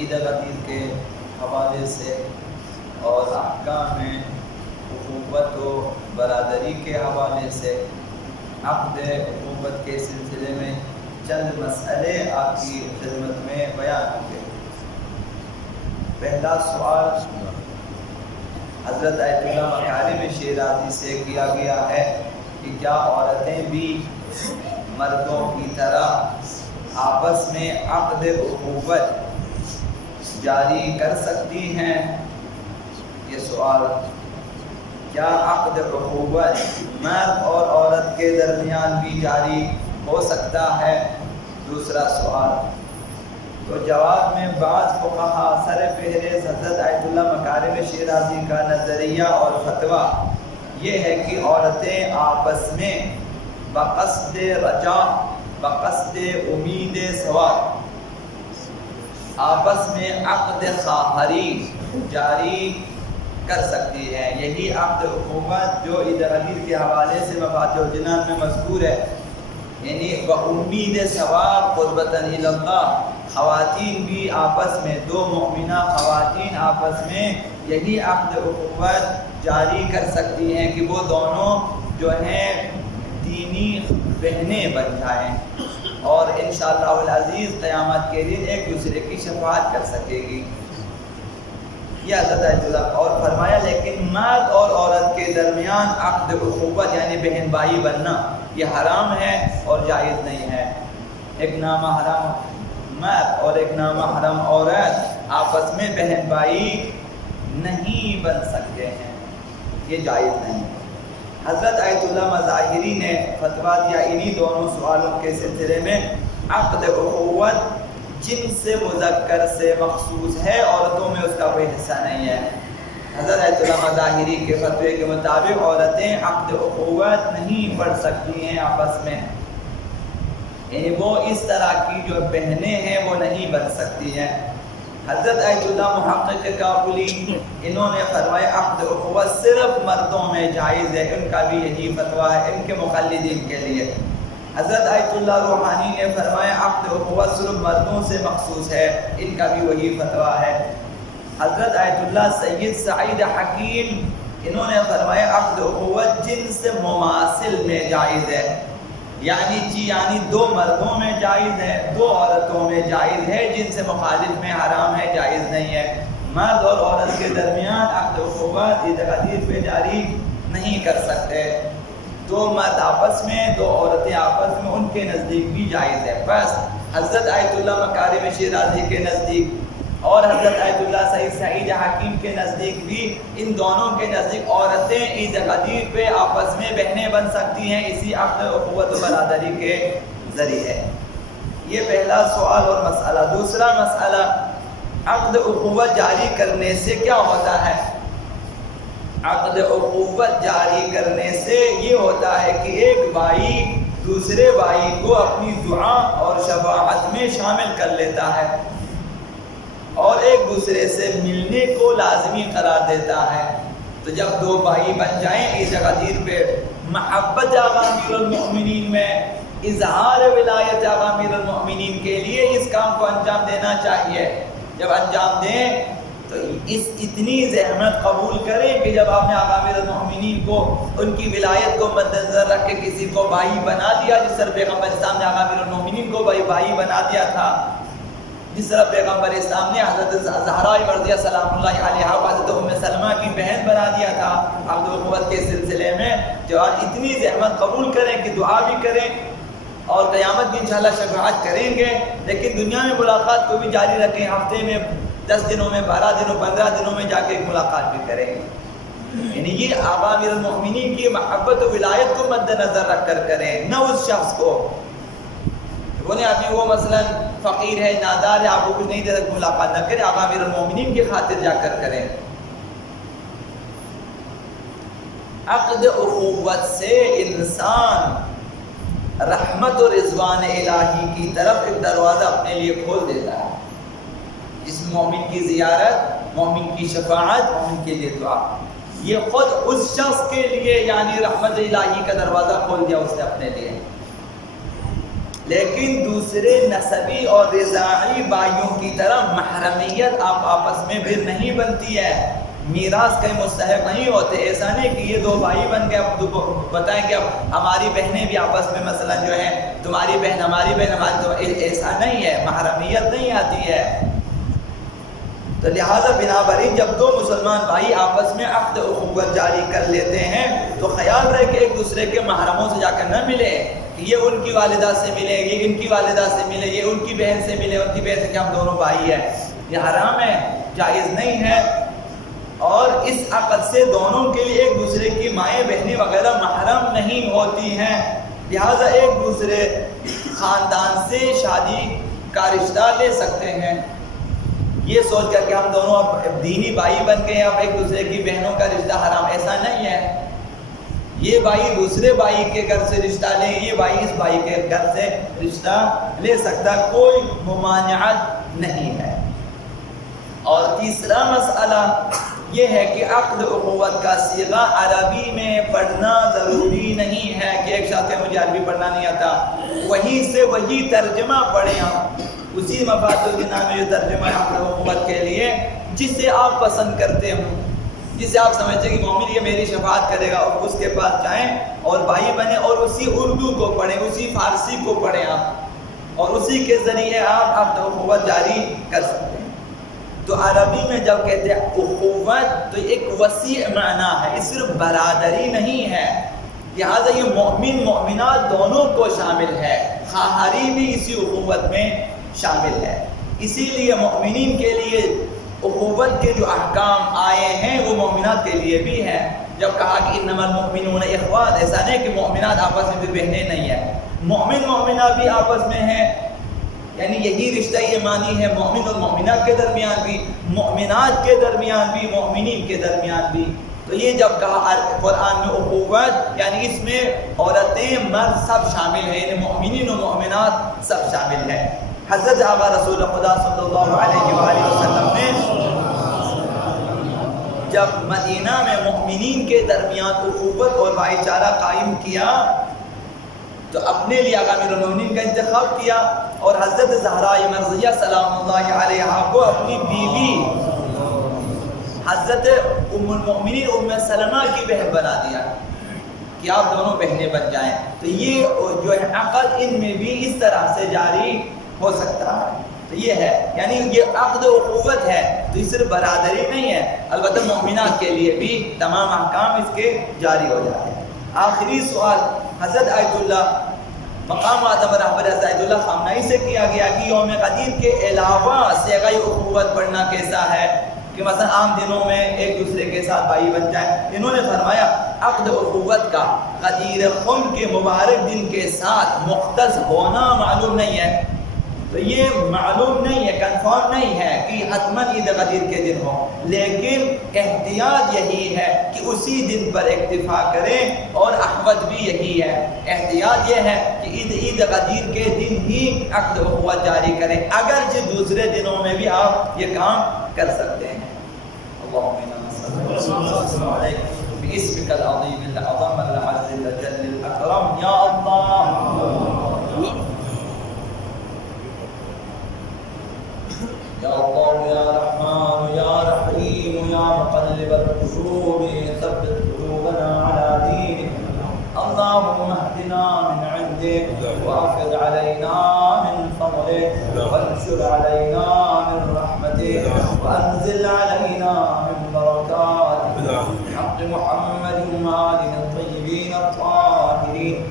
عید غدیر کے حوالے سے اور احکام اخوت و برادری کے حوالے سے عقد اخوت کے سلسلے میں چند مسئلے آپ کی خدمت میں بیان ہوں گے۔ پہلا سوال حضرت آیت اللہ مکارم شیرازی سے کیا گیا ہے کہ کیا عورتیں بھی مردوں کی طرح آپس میں عقد اخوت جاری کر سکتی ہیں؟ یہ سوال، کیا عقد اخوت مرد اور عورت کے درمیان بھی جاری ہو سکتا ہے؟ دوسرا سوال، تو جواب میں بعض فقہا سر فہرست حضرت آیت اللہ مکارم شیرازی کا نظریہ اور فتویٰ یہ ہے کہ عورتیں آپس میں بقصد رجا، بقصد امید ثواب آپس میں عقد خواہری جاری کر سکتی ہیں۔ یہی عقد اخوت جو عید غدیر کے حوالے سے مفاتیح الجنان میں مذکور ہے، یعنی بامید ثواب قربتاً الی اللہ، خواتین بھی آپس میں، دو مؤمنہ خواتین آپس میں یہی عقد اخوت جاری کر سکتی ہیں کہ وہ دونوں جو ہیں دینی بہنیں بن جائیں اور انشاءاللہ العزیز قیامت کے دن ایک دوسرے کی شفاعت کر سکے گی۔ یہ حضرت آیت اللہ اور فرمایا، لیکن مرد اور عورت کے درمیان عقد اخوت یعنی بہن بھائی بننا یہ حرام ہے اور جائز نہیں ہے۔ ایک نامحرم مرد اور ایک نامحرم عورت آپس میں بہن بھائی نہیں بن سکتے ہیں، یہ جائز نہیں۔ حضرت آیت اللہ مظاہری نے فتویٰ دیا انہی دونوں سوالوں کے سلسلے میں، عقد اخوت جنس مذکر سے مخصوص ہے، عورتوں میں اس کا کوئی حصہ نہیں ہے۔ حضرت آیت اللہ مظاہری کے فتوے کے مطابق عورتیں عقد اخوت نہیں پڑھ سکتی ہیں آپس میں، یعنی وہ اس طرح کی جو بہنیں ہیں وہ نہیں بن سکتی ہیں۔ حضرت آیت اللہ محقق کابلی انہوں نے فرمایا عقد اخوت صرف مردوں میں جائز ہے، ان کا بھی یہی فتویٰ ہے ان کے مقلدین کے لیے۔ حضرت آیت اللہ روحانی نے فرمایا عقد اخوت صرف مردوں سے مخصوص ہے، ان کا بھی وہی فتویٰ ہے۔ حضرت آیت اللہ سید سعید حکیم انہوں نے فرمایا عقد اخوت جنس مماثل میں جائز ہے، یعنی دو مردوں میں جائز ہے، دو عورتوں میں جائز ہے، جن سے مخالف میں حرام ہے، جائز نہیں ہے۔ مرد اور عورت کے درمیان عقد اخوت عید غدیر پہ جاری نہیں کر سکتے، دو مرد آپس میں، دو عورتیں آپس میں، ان کے نزدیک بھی جائز ہے۔ بس حضرت آیت اللہ مکارم شیرازی کے نزدیک اور حضرت آیت اللہ سعید حکیم کے نزدیک بھی، ان دونوں کے نزدیک عورتیں عید غدیر پہ آپس میں بہنیں بن سکتی ہیں اسی عقد اخوت و برادری کے ذریعے۔ یہ پہلا سوال اور مسئلہ۔ دوسرا مسئلہ، عقد اخوت جاری کرنے سے کیا ہوتا ہے؟ عقد اخوت جاری کرنے سے یہ ہوتا ہے کہ ایک بھائی دوسرے بھائی کو اپنی دعا اور شفاعت میں شامل کر لیتا ہے اور ایک دوسرے سے ملنے کو لازمی قرار دیتا ہے۔ تو جب دو بھائی بن جائیں عید غدیر پہ، محبت آقا امیر المؤمنین میں، اظہار ولایت آقا امیر المؤمنین کے لیے اس کام کو انجام دینا چاہیے۔ جب انجام دیں تو اتنی زحمت قبول کریں کہ جب آپ نے آقا امیر المؤمنین کو ان کی ولایت کو مد نظر رکھ کے کسی کو بھائی بنا دیا، جس طرح پیغمبر اسلام نے آقا امیر المؤمنین کو بھائی بنا دیا تھا، جس طرح پیغمبر اسلام نے حضرت زہرا مرضیہ سلام اللہ علیہا کو حضرت ام سلمہ کی بہن بنا دیا تھا عقد اخوت کے سلسلے میں۔ جو آج اتنی زحمت قبول کریں کہ دعا بھی کریں اور قیامت بھی انشاءاللہ شفاعت کریں گے، لیکن دنیا میں ملاقات کو بھی جاری رکھیں، ہفتے میں 10 دنوں میں 12 دنوں 15 دنوں میں جا کے ایک ملاقات بھی کریں گے۔ یعنی یہ آقا امیر المؤمنین کی محبت و ولایت کو مد نظر رکھ کر کریں، نہ اس شخص کو بولے ابھی وہ مثلا فقیر ہے، نادار ہے، آپ کو کچھ نہیں دے سکتے، ملاقات نہ کریں، آقا امیر المؤمنین کی خاطر جا کر کریں۔ عقد اخوت سے انسان رحمت و رضوان الہی کی طرف ایک دروازہ اپنے لیے کھول دیتا ہے، جس میں مومن کی زیارت، مومن کی شفاعت، مومن کے لیے دعا، یہ خود اس شخص کے لیے یعنی رحمت الہی کا دروازہ کھول دیا اس نے اپنے لیے۔ لیکن دوسرے نسبی اور رضاعی بھائیوں کی طرح محرمیت آپ آپس میں پھر نہیں بنتی ہے، میراث کے مستحق نہیں ہوتے۔ ایسا نہیں کہ یہ دو بھائی بن گئے، اب بتائیں کہ اب ہماری بہنیں بھی آپس میں مثلا جو ہے تمہاری بہن ہماری بہن ہماری، تو ایسا نہیں ہے، محرمیت نہیں آتی ہے۔ تو لہٰذا بنابراین جب دو مسلمان بھائی آپس میں عقد اخوت جاری کر لیتے ہیں تو خیال رہے کہ ایک دوسرے کے محرموں سے جا کر نہ ملے، کہ یہ ان کی والدہ سے ملے، یہ ان کی والدہ سے ملے، یہ ان کی بہن سے ملے، ان کی بہن سے، کہ ہم دونوں بھائی ہیں، یہ حرام ہے، جائز نہیں ہے۔ اور اس عقد سے دونوں کے لیے ایک دوسرے کی مائیں بہنیں وغیرہ محرم نہیں ہوتی ہیں، لہٰذا ایک دوسرے خاندان سے شادی کا رشتہ لے سکتے ہیں۔ یہ سوچ کر کہ ہم دونوں اب دینی بھائی بن گئے، اب ایک دوسرے کی بہنوں کا رشتہ حرام، ایسا نہیں ہے۔ یہ بھائی دوسرے بھائی کے گھر سے رشتہ لے، یہ بھائی اس بھائی کے گھر سے رشتہ لے سکتا، کوئی ممانعت نہیں ہے۔ اور تیسرا مسئلہ یہ ہے کہ عقد اخوت کا صیغہ عربی میں پڑھنا ضروری نہیں ہے کہ ایک شخص مجھے عربی پڑھنا نہیں آتا، وہیں سے وہی ترجمہ پڑھیں ہم، اسی مفاد الغنا میں جو ترجمہ ہے عقد اخوت کے لیے، جسے آپ پسند کرتے ہوں، جسے آپ سمجھتے ہیں کہ مومن یہ میری شفاعت کرے گا، اور اس کے پاس جائیں اور بھائی بنے اور اسی اردو کو پڑھیں، اسی فارسی کو پڑھیں آپ، اور اسی کے ذریعے آپ عقد اخوت جاری کر سکتے ہیں۔ تو عربی میں جب کہتے ہیں اخوت تو ایک وسیع معنی ہے، یہ صرف برادری نہیں ہے، لہٰذا یہ مومن مومنات دونوں کو شامل ہے، خواہری بھی اسی اخوت میں شامل ہے۔ اسی لیے مومنین کے لیے اخوت کے جو احکام آئے ہیں وہ مومنات کے لیے بھی ہیں۔ جب کہا کہ انما المؤمنون اخوات، ایسا نہیں کہ مومنات آپس میں بھی بہنیں نہیں ہیں، مومن مومنات بھی آپس میں ہیں، یعنی یہی رشتہ ایمانی ہے مومن اور مومنات کے درمیان بھی، مومنات کے درمیان بھی، مومنین کے درمیان بھی۔ تو یہ جب کہا قرآن میں اخوت، یعنی اس میں عورتیں مرد سب شامل ہیں، یعنی مومنین و مومنات سب شامل ہیں۔ حضرت آقا رسول خدا صلی اللہ علیہ وآلہ وسلم نے جب مدینہ میں مومنین کے درمیان اخوت اور بھائی چارہ قائم کیا تو اپنے لیے آقا امیر المومنین کا انتخاب کیا، اور حضرت زہرا مرضیہ سلام اللہ علیہا کو اپنی بیوی حضرت ام المؤمنین ام سلمہ کی بہن بنا دیا کہ آپ دونوں بہنیں بن جائیں۔ تو یہ جو ہے عقد ان میں بھی اس طرح سے جاری ہو سکتا ہے۔ تو یہ ہے، یعنی یہ عقد اخوت ہے تو یہ صرف برادری نہیں ہے، البتہ مومنات کے لیے بھی تمام احکام اس کے جاری ہو جاتے ہیں۔ آخری سوال حضرت آیت اللہ مقام اعظم رہبر حضرت آیت اللہ خامنہئی سے کیا گیا کہ یوم قدیر کے علاوہ صیغہ اخوت پڑھنا کیسا ہے، کہ مثلا عام دنوں میں ایک دوسرے کے ساتھ بھائی بن جائیں۔ انہوں نے فرمایا عقد اخوت کا غدیر خم کے مبارک دن کے ساتھ مختص ہونا معلوم نہیں ہے، تو یہ معلوم نہیں ہے، کنفرم نہیں ہے کہ حتماً عید غدیر کے دن ہو، لیکن احتیاط یہی ہے کہ اسی دن پر اکتفا کریں، اور احوط بھی یہی ہے، احتیاط یہ ہے کہ عید غدیر کے دن ہی عقد اخوت جاری کریں، اگرچہ دوسرے دنوں میں بھی آپ یہ کام کر سکتے ہیں۔ اللہم صل علیک باسمک العظیم الاعظم العز الجل الاکرم، یا اللہ یا اللہ یا رحمان یا رحیم یا مقلب القلوب ثبت قلوبنا على دینک، اللهم اهدنا من عندك وافض علينا من فضلك وانشر علينا من رحمتك وانزل علينا من بركاتك بحق محمد وآله الطيبين الطاهرين۔